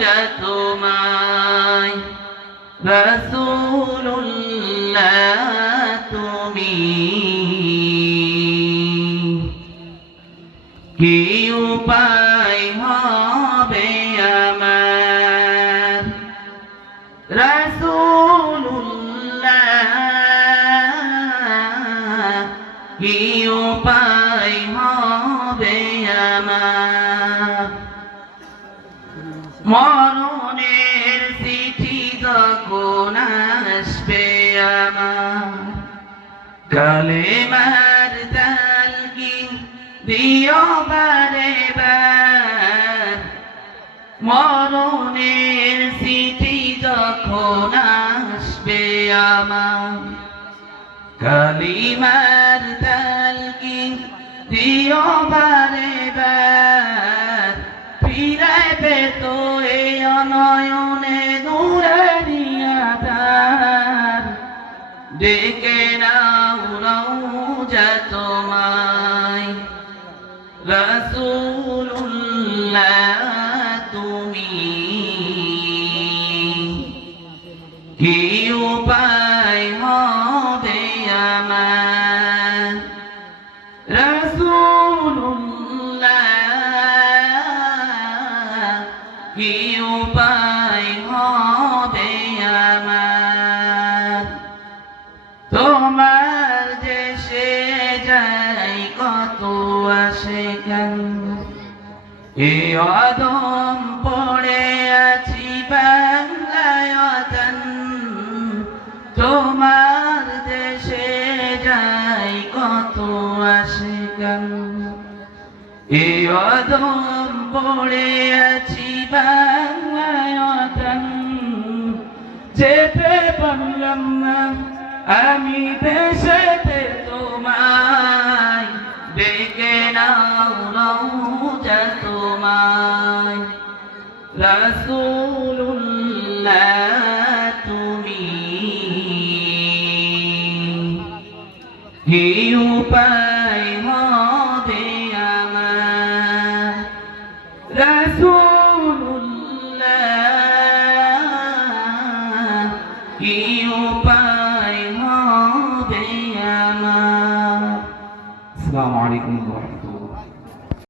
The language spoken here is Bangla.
যা তোমায় রাসূলুল্লাহ তুমি কি উপায় হবে আমার রাসূলুল্লাহ কি উপায় হবে আমার মরণের চিঠি যখন আসবে আমার কালেমার তালকিন দিও বারে বার মরণের চিঠি যখন আসবে আমার কালিমার তালকিন দিও বারে বার ফিরাইবে তো এই অনয়নে নূরের আধার ডেকে নাও রওজা তোমায় রাসূলুল্লাহ তুমি কি উপায় হবে আমার রাসূলুল্লাহ কি উপায় হবে আমার তোমার দেশে যাই কত আসে কেন এ অদম পড়ে আছি বাংলায় অতন তোমার দেশে যাই কত আসে কেন এ অদম পড়ে আছি বাংলায় অতন যেতে পারলাম না আমি দেশেতে তোমায় ডেকে নাও রওজা তোমায় রাসূলুল্লাহ তুমি কি উপায় হবে আমার রাসূলুল্লাহ কি উপায় হবে আমার আসসালামু আলাইকুম ওয়া রাহমাতুল্লাহ